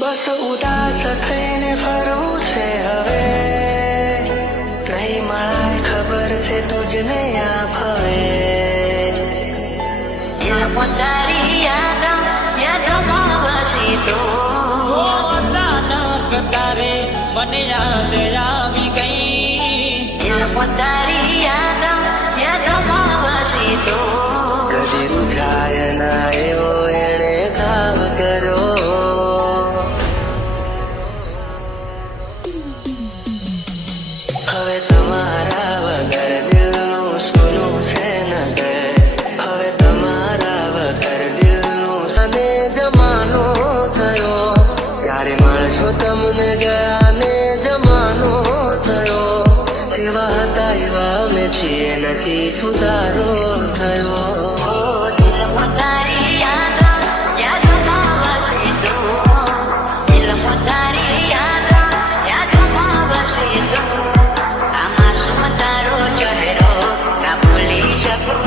બસ ઉદાસ થઈને ફરવું છે હવે, નહીં મળાય ખબર છે તુજને આ ભવે. તારી યાદમાં વસી તો અચાનક તારે મને યાદ આવી ગઈ. તારી યાદમાં વસી તો કદી રૂઝાય ના એવો એણે કામ કર્યો. હવે તમારા વગર દિલનું સોનું છે નગર, હવે તમારા વગર દિલનું સને જમાનો થયો. ક્યારે મળશો તમને ગયા ને જમાનો થયો. જેવા હતા એવા અમે છીએ, નથી સુધારો થયો. તારી યાદમાં વસી તો તારી યાદમાં વસી તો આ માસૂમ તારો ચહેરો ના ભૂલી શકું.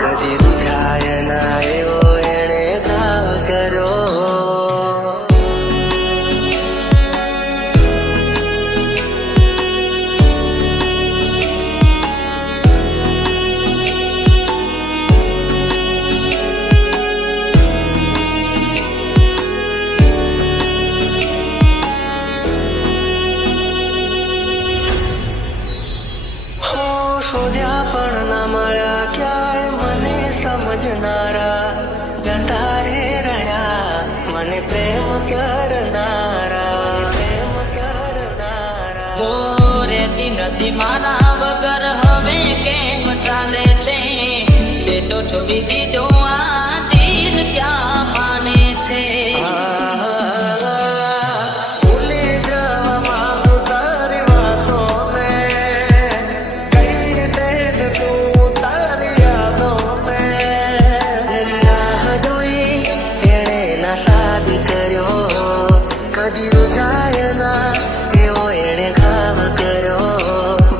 કદી રૂઝાય ના એવો એણે કામ કર્યો. શોધ્યા પણ ના મળ્યા ક્યાંય મને સમજનારા, જતા રે રહ્યા મને પ્રેમ કરનારા. હો રેતી નથી મારા વગર હવે કેમ ચાલે છે? તે તો છોડી દીધો આ દિલ ક્યાં માને છે? ભૂલી જવા માંગુ તારી વાતોને, કઈ રીતે તું તારી યાદોને. એની રાહ જોઈ એણે ના શાદી કર્યો. કદી રૂઝાય ના એવો એણે કામ કર્યો.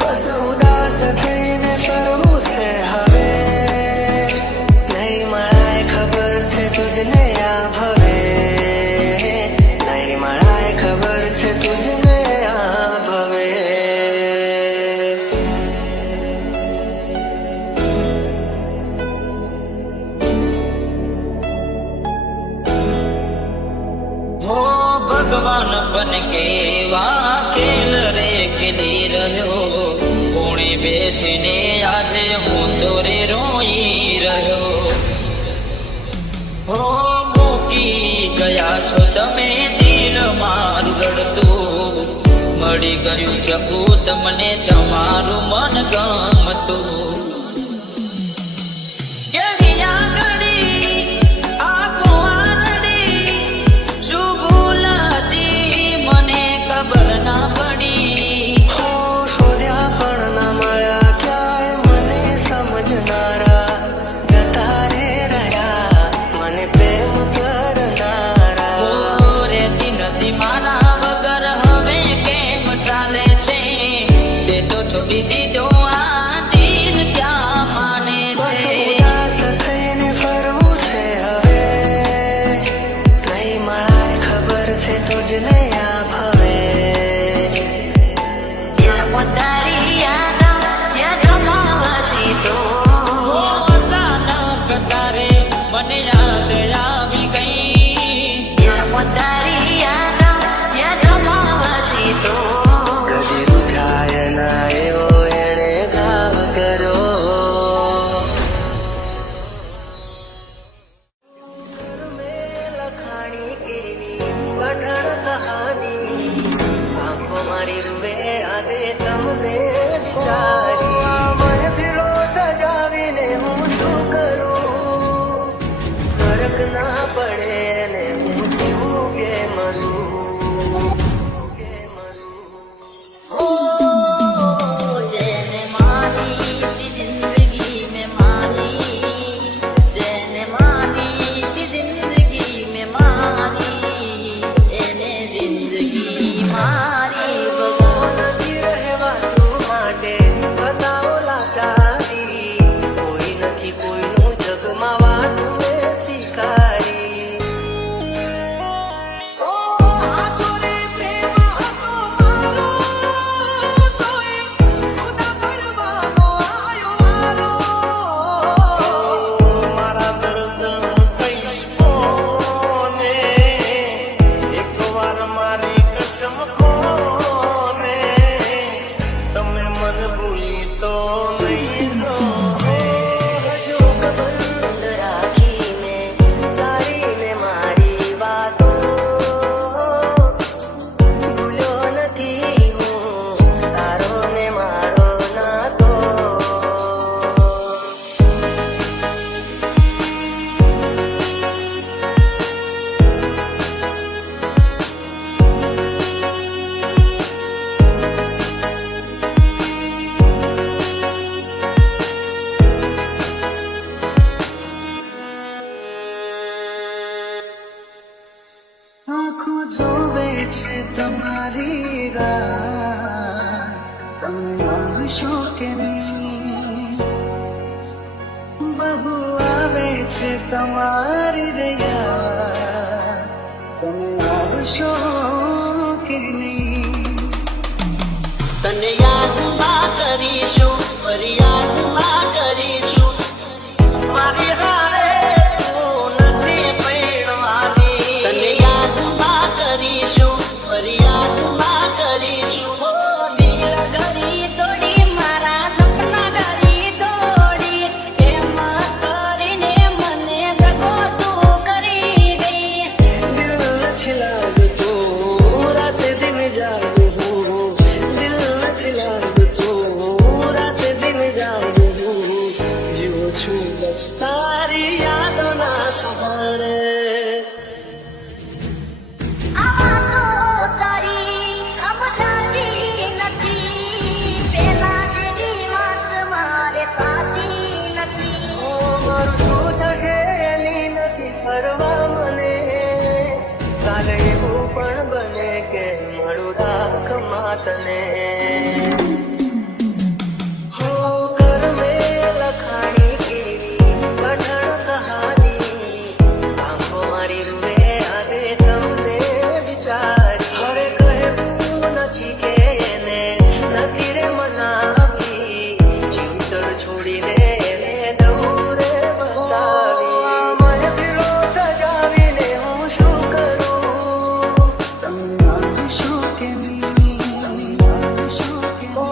બસ ઉદાસ થઈને કરવું છે હવે, નહીં મળાય ખબર છે તુજને આ ભવે. નહીં મળાય ખબર છે તુજને આ ભવે. હો ભગવાન બન કેવા ખેલ રે ખેલી રહ્યો. કોણે બેસીને આજે હું દોરે રોઈ રહ્યો. હો મૂકી ગયા છો તમે દિલ મારું રડતું, મળી ગયું ચકું તમને તમારું મન ગમતું. શોધ્યા પણ ના મળ્યા ક્યાંય મને સમજનારા, જતા રે રહ્યા મને પ્રેમ કરનારા. રેતી નથી મારા વગર હવે કેમ ચાલે છે? તે તો છોડી દીધો આ દિલ ક્યાં માને બસ છે? ઉદાસ થઈને ફરવું છે હવે, નહીં મળાય ખબર છે તુજને આ ભવે. તારી યાદમાં વસી તો અચાનક તારે મને યાદ આવી ગઈ. તારી યાદમાં વસી તો કદી રૂઝાય ના એવો એણે કામ કર્યો. લખાણી એની પઠણ કહાની, આંખો મારી રૂવે આજે તમને વિચારી. મહેફિલો સજાવીને હું શું કરું? સ્વર્ગના આંખો જોવે છે તમારી રાહ, તમે આવશો કે નહીં? બહુ આવે છે તમારી રહ્યા, તમે આવશો કે નહીં? તને યાદમાં કરીશું, ફરિયાદમાં કરીશું, મારી હારે તું નથી પડવાની. તને યાદમાં કરીશું, ફરિયાદમાં કરીશું. ઓ દિલ ઘડી તોડી મારા સપના ઘડી તોડી એમ કરીને મને દગો તું કરી ગઈ. દિલ નથી લાગતું રાતે દિન જાગું હું, દિલ નથી લાગતું રાતે દિન જાગું હું, જીવું છું બસ તારી યાદોના સહારે. આ તો તારી અબ થતી નથી, પેલા જેવી વાત મારે થતી નથી. મારું શું થશે એની નથી ફરવા મને, કાલે એવું પણ બને કે મળું રાખ માતને. હો કર મેં લખાણી કેવી કઠણ કહાની, આંખો મારી રૂએ આજે તમને વિચારી. હવે કહેવું નથી કે એને નથી રે મનાવી, ચિંતર છોડીને એને દૂરે બતાવી. મહેફિલો સજાવીને હું શું કરું? તમે આવશો કે નહીં? આવશો કે નહીં? ઓ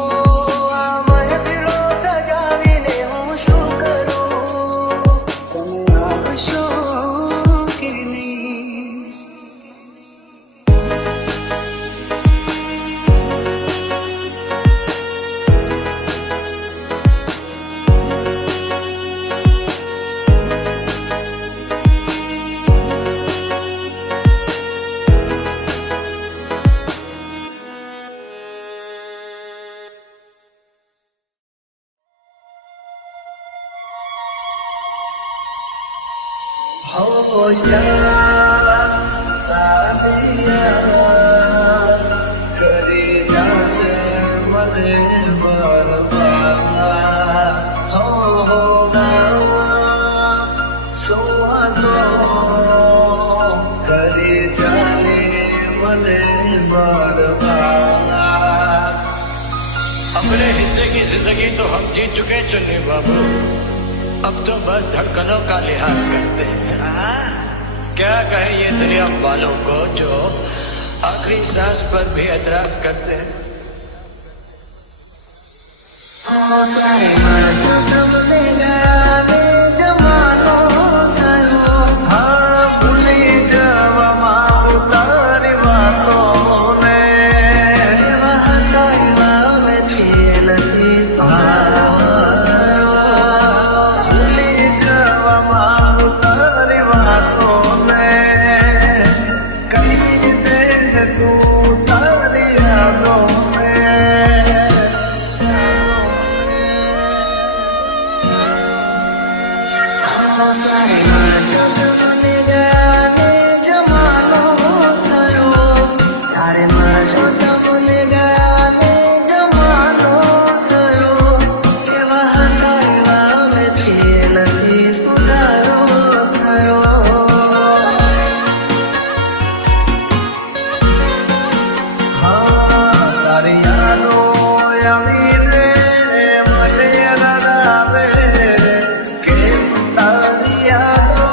આ મહેફિલો સજાવીને હું શું કરું? તમે આવશો કે નહીં? हो यार तारिया કરી જાશે મને વરદાન. હો ના સુવાદો કરી જાય મને વરદાન. अपने हिस्से की जिंदगी तो हम जी चुके चुन्नी बाबू, अब तो बस धड़कनों का लिहाज करते हैं. क्या कहे ये दुनिया वालों को जो आखिरी सांस पर भी एतराज करते हैं. તારે માનો તમને ગયા રે જમાનો થયો, હા ભૂલી જવામાં તારી વાતોને, જેવા હતા એવા મેં છીએ નથી ભૂલી જવામાં તારી વાતોને, કઈ રીતે તું તારી યાદોને. તારે માનો તમને ગયા રે જમાનો થયો, તારે માનો તમને ગયા રે જમાનો થયો, જેવા હતા એવા મેં છીએ નથી સુધારો થયો. હા તારી યાદો આવી રે મને રડાવે રે, કેમ તારી યાદો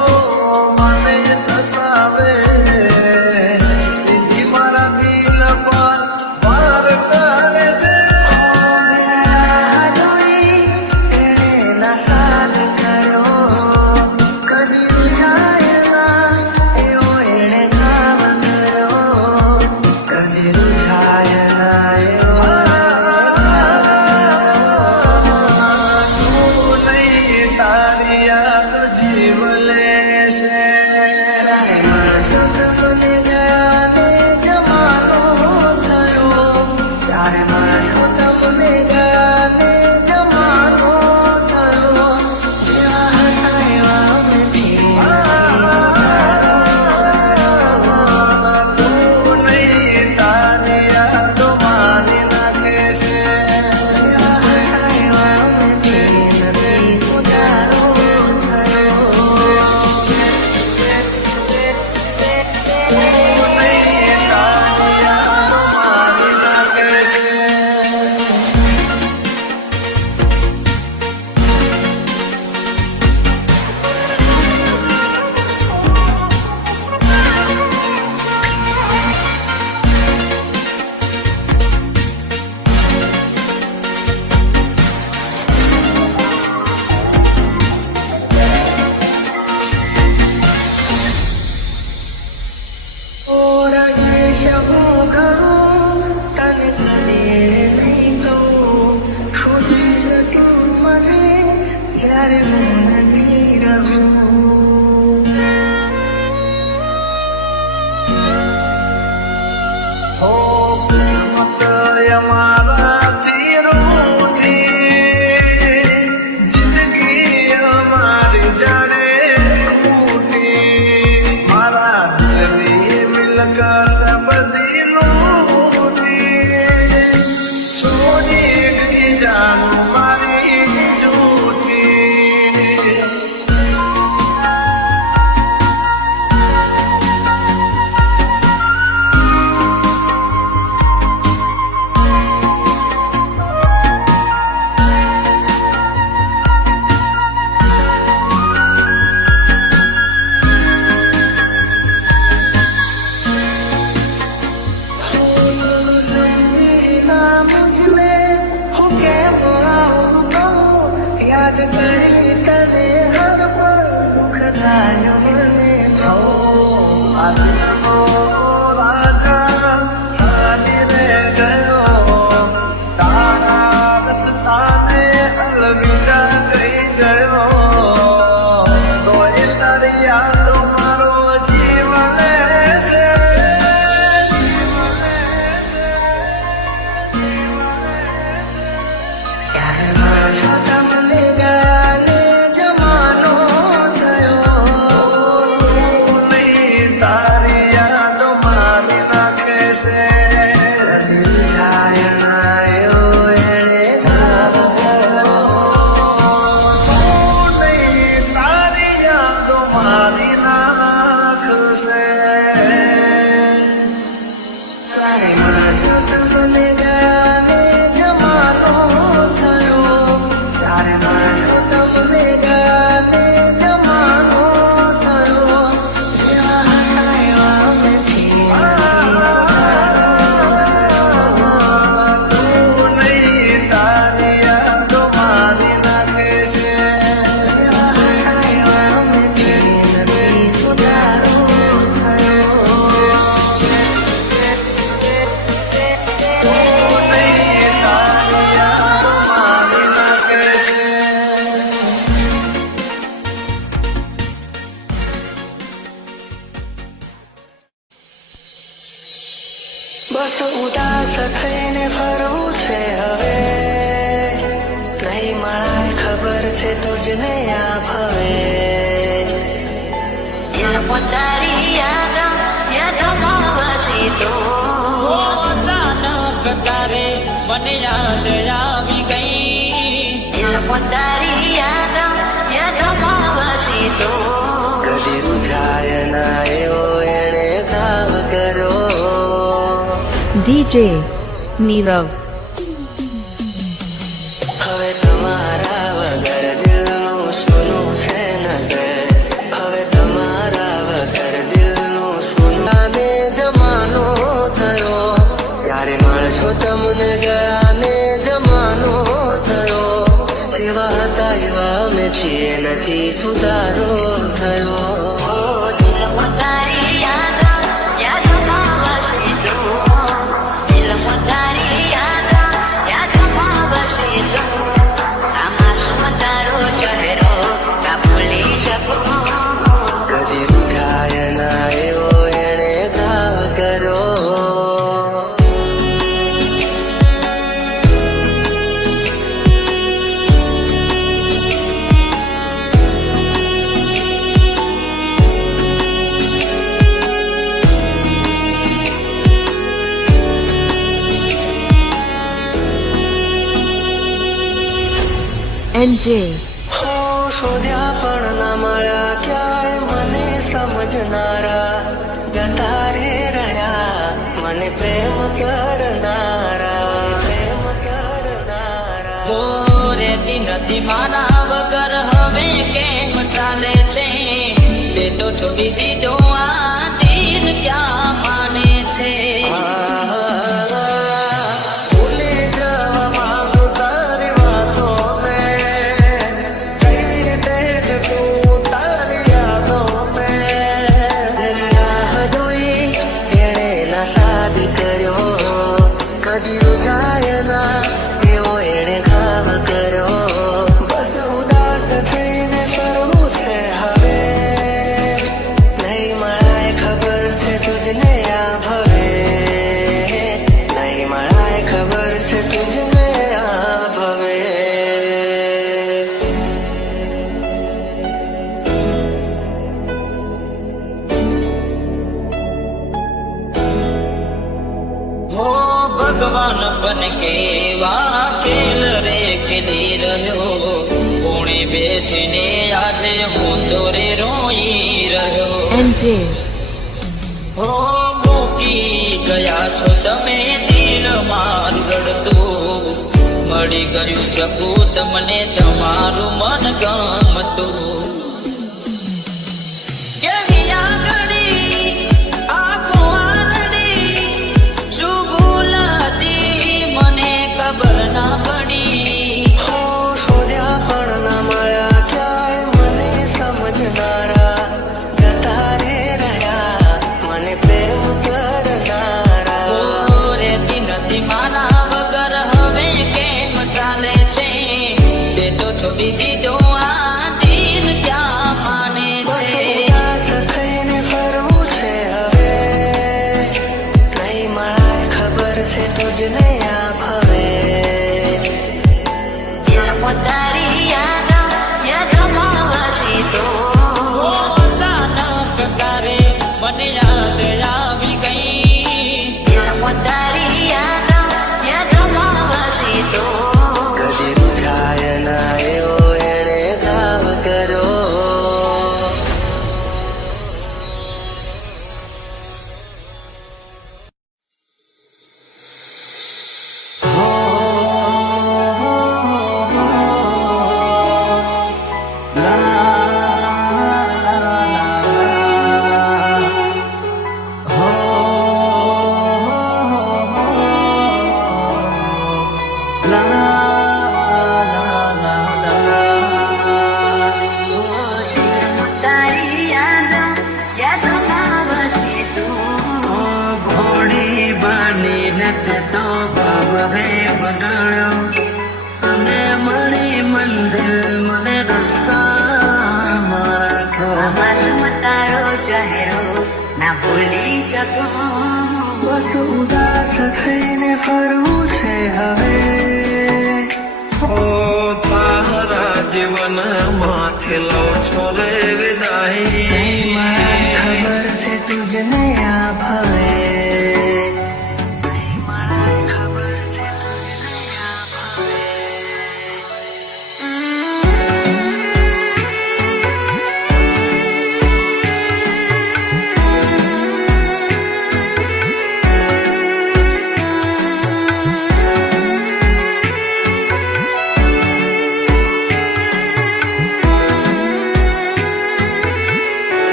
મળાયો મને આદિનો રાજા હાલી રે ગયો તારા સાથે અલવિદા કહી ગયો તોય તારી યાદો મારો જીવ લેશે ક્યારે મળશો તમને ગાને જમાનો થયો તારી યાદો મારી નાખે છે જાય નાયો એણે તારી યાદો મારી નાખશે ક્યારે મળશો તમને ગાને જમાનો થયો ક્યારે મળશો તમને ગાને જમાનો થયો એવા હતા એવા નથી તું નહીં તારી યાદો મારી નાખે છે એવા હતા એવા નથી નથી સુધારો તું નહીં તારી યાદો મારી નાખે છે બસ ઉદાસ થઈને ફરવું છે હવે નહીં મળાય ખબર છે તુજને આ ભવે પોતારી યાદોમાં વસી તો અચાનક તારે મને યાદ આવી ગઈ પોતારી યાદોમાં વસી તો કદી રૂઝાય ના એવો એણે કામ કર્યો DJ Nirav. હવે તમારા વગર દિલનું સોનું છે નગર હવે તમારા વગર દિલનું સોનાને જમાનો થયો ક્યારે મળશો તમને ગાને જમાનો થયો જેવા હતા એવા અમે છીએ નથી સુધારો થયો પોતારી યાદોમાં વસી તો પોતારી યાદોમાં વસી તો આમાં શું તારો ચહેરો કા ભૂલી શકું કદી રૂઝાય ના એવો એણે ઘાવ કર્યો NJ. હો શોધ્યા પણ ના મળ્યા ક્યાંય મને સમજનારા જતા રે રહ્યા મને પ્રેમ કરનારા હો રેતી નથી મારા વગર હવે કેમ ચાલે છે તે તો છોડી દીધો આ દિલ ક્યાં માને છે ભૂલી જવા માંગુ તારી વાતોને કઈ રીતે તું તારી યાદોને દોઈ એણે ના સાદ કર્યો કદી જાય ના એવો એણે ઘાવ કર્યો બસ ઉદાસ થઈને કરવું છે હવે નહીં મળાય ખબર છે તુજને આ ભવે નહીં મળાય ખબર છે તુજને આ ભવે હો ભગવાન બન કેવા ખેલ રે ખેલી રહ્યો કોણે બેસીને આજે હું દોરે રોઈ રહ્યો NJ. હો મૂકી ગયા છો તમે દિલ મારું રડતું મળી ગયું સપૂત મને તમારું મન ગમતું કેવી આંગળી આંખો આંગળી શું ભૂલ હતી મને ખબર ના પડી હો શોધ્યા પણ ના મળ્યા ક્યાંય મને સમજનારા રે બદલ્યો અને મળી મંદિર મને રસ્તા મારો આમાં તારો ચહેરો ના ભૂલી શકો બસ ઉદાસ થઈને ફરવું છે હવે ઓ તારા જીવન માથે લો છો રે વિદાય ખબર છે તુજને આ ભાવે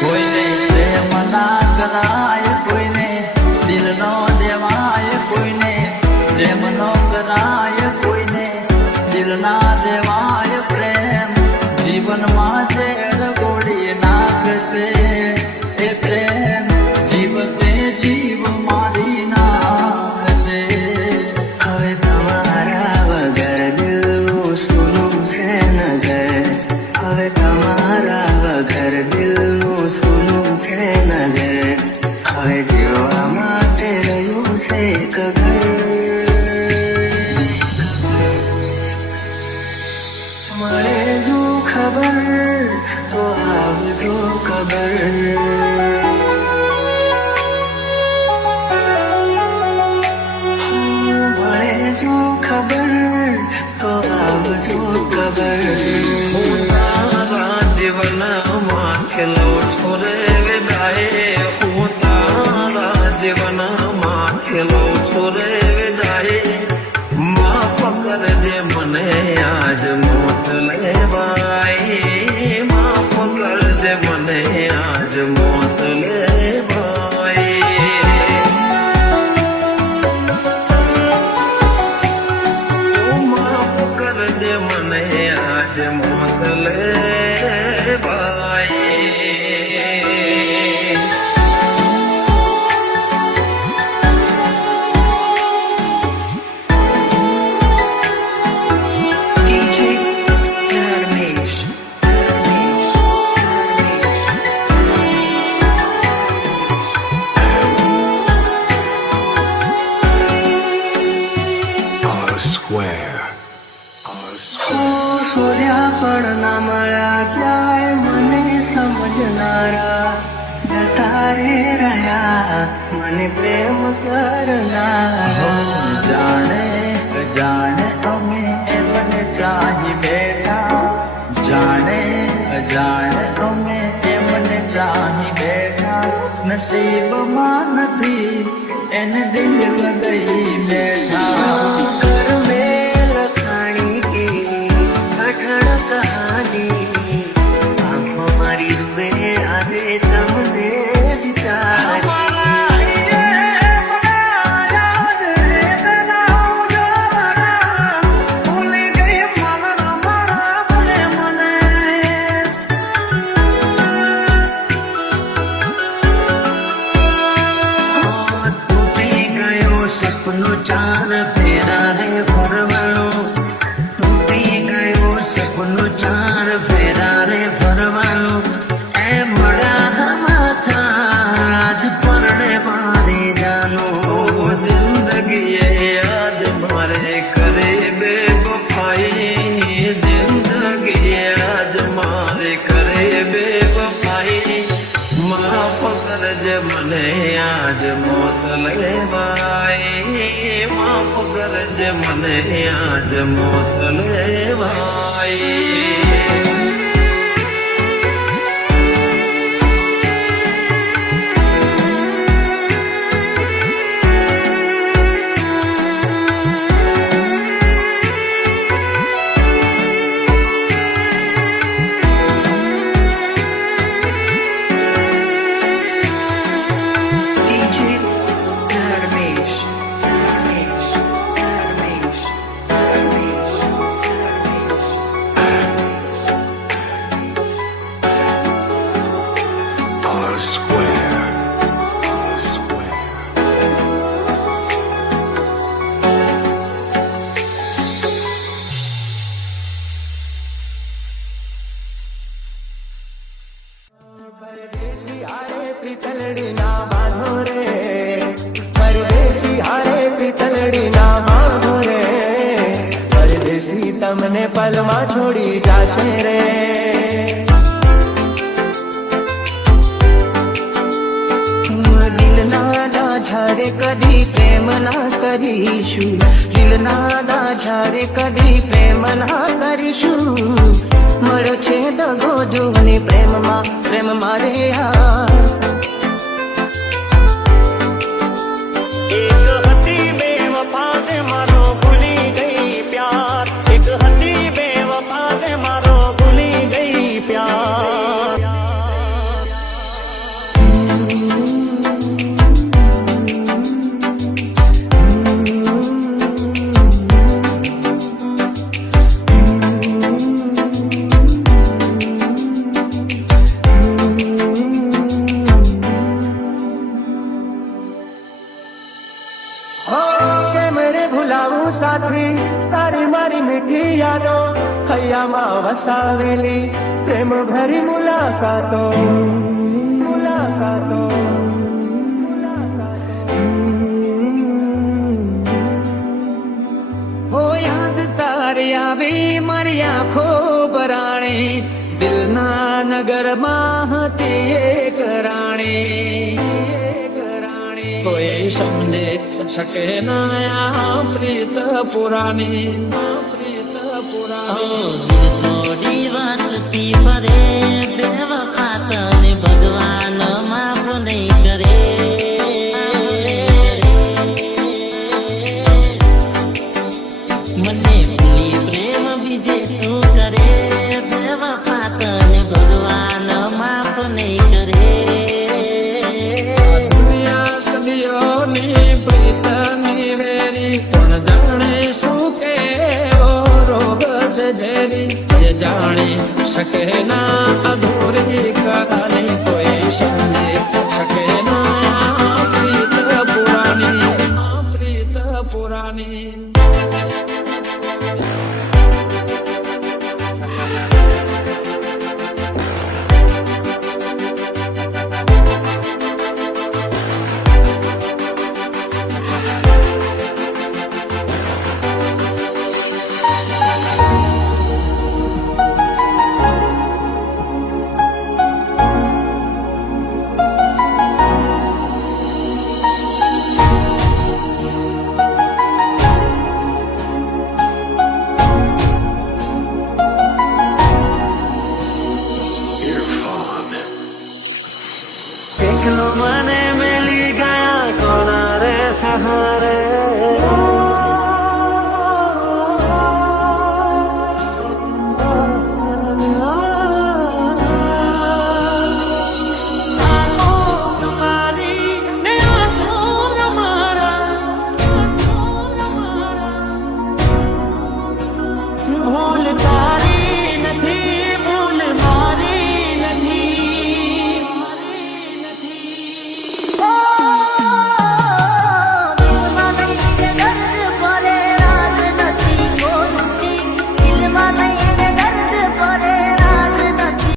કોઈને પ્રેમ ના કરાય કોઈને દિલ નો દેવાય કોઈને પ્રેમ નો કરાય કોઈને દિલ ના દેવાય પ્રેમ જીવનમાં ઝેર ગોળી નાખશે એ પ્રેમ જીવતે જીવ મારી નાખશે હવે તમારા વગર દિલનું સૂનું છે નગર હવે તમારા વગર દિલનું સૂનું છે નગર હવે જીવવા માટે રહ્યું છે એક ઘર મળે જો ખબર તો આવજો ખબર મળે જો ખબર તો આવજો ખબર તારા જીવન માથે લો છો રે વિદાય હું તારા જીવન માથે લો છો રે વિદાય માફ કરજે મને આજ મોત લેવાય માફ કરજે મને આજ મોત લેવાય માફ કરજે મને આજ મોત લેવાય DJ Dharmesh શોધ્યા પણ ના મળ્યા ક્યાંય મને સમજનારા જતા રે રહ્યા મને પ્રેમ કરનારા જાણે જાણે અમે એમને ચાહી બેઠા જાણે જાણે અમે એમને ચાહી બેઠા નસીબમાં નથી એને દિલ લગઈ બેઠા कर में लखानी की कठण कहानी आंखों मारी रुए आदे तमने विचार તૂટી ગયો સપનો ચાર ફેરા રે ફરવાનો તૂટી ગયો સપનો ચાર ફેરા રે ફરવાનો એ મળ્યા માથા આજ પરણે મારે જાનું જિંદગી યાદ મારે કરે બેવફાઈ જિંદગી યાદ મારે કરે બેવફાઈ માફ કરજે મને આજ મોત લેવાય માફ કરજે મને આજ મોત લેવાય DJ Dharmesh Dharmesh Dharmesh Dharmesh Dharmesh પિતલડી ના બાંધો રે, પરદેશી હારે પિતલડી ના બાંધો રે, પરદેશી તમને પલમાં છોડી જાશે રે. દિલના દાઝારે કદી પ્રેમ ના કરીશું, દિલના દાઝારે કદી પ્રેમ ના કરીશું, મળ્યો છે દગો જોને પ્રેમમાં, પ્રેમ મારે એક હતી બેવફા તે મારો ભૂલી ગઈ પ્યાર, એક હતી બેવફા તે મારો ભૂલી ગઈ પ્યાર. ભૂલાવું સાથી તારી મારી મીઠી યાદો, હૈયામાં વસાવેલી પ્રેમ ભરી મુલાકાતો, મુલાકાતો. હો યાદ તારી આવી મારી આંખો બરાણે, દિલના નગરમાં હતી એક રાણી. કોઈ સમજે શકે ના પ્રીત પુરાની, પ્રીત પુરાની. થોડી વાતથી ફરે બેવફા તને ભગવાન માફ નહીં કરે. મને ભૂલી પ્રેમ બીજે તું કરે, બેવફા તને ભગવાન માફ નહીં કરે. સદીઓની પ્રીતની વેરી કોણ જાણે શું કેવો રોગ છે ઝેરી, જે જાણી શકે ના અધૂરી કહાની, કોઈ સમજે શકે ના પ્રીત પુરાની, પ્રીત પુરાની. એકલો મને મેલી ગયા કોના રે સહારા.